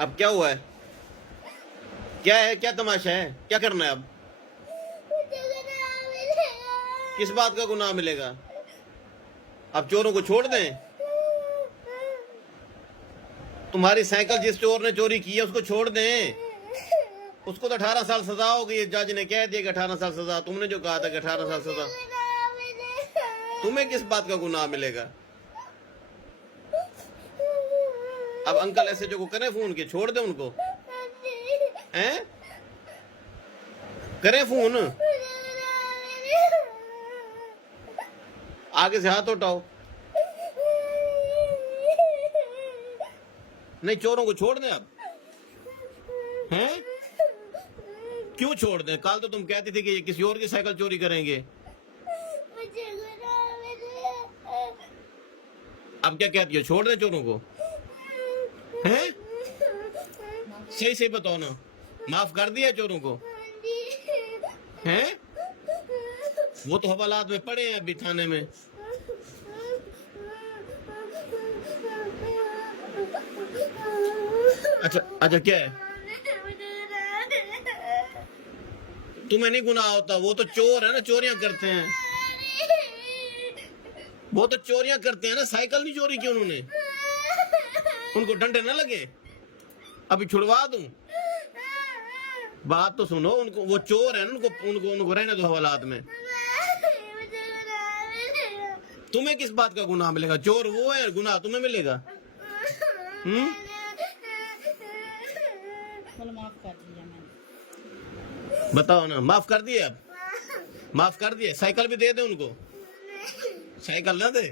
अब क्या हुआ है? क्या है? क्या तमाशा है? क्या करना है अब? किस बात का गुनाह मिलेगा? अब चोरों को छोड़ दें? तुम्हारी साइकिल जिस चोर ने चोरी की है उसको छोड़ दें। उसको तो 18 साल सजा हो गई। जज ने कह दिया कि 18 साल सजा। तुमने जो कहा था कि 18 साल सजा। तुम्हें किस बात का गुनाह मिलेगा? अब अंकल ऐसे जो को करें फोन के, छोड़ दे उनको। हैं? करें फोन। आगे से हाथ उठाओ। नहीं, चोरों को छोड़ दें अब। हैं? क्यों छोड़ दें? कल तो तुम कहती थी कि ये किसी और की साइकिल चोरी करेंगे। अब क्या कहती हो? छोड़ दें चोरों को? हैं? सही सही बताओ ना। माफ कर दिया चोरों को? हैं? वो तो हवालात में पड़े हैं अभी थाने में। अच्छा अच्छा, क्या है? तुम्हें नहीं गुनाह होता? वो तो चोर है ना, चोरियां करते हैं। वो तो चोरियां करते हैं ना। साइकिल नहीं चोरी की उन्होंने। उनको डंडे ना लगे? अभी छुड़वा दूं? बात तो सुनो। उनको, वो चोर है ना, उनको उनको उनको रहने दो हवालात में। तुम्हें किस बात का गुनाह मिलेगा? चोर वो है, गुनाह तुम्हें मिलेगा? माफ कर दिया मैंने। बताओ ना, माफ कर दिए? अब माफ कर दिए? साइकिल भी दे दे उनको। साइकिल ना दे?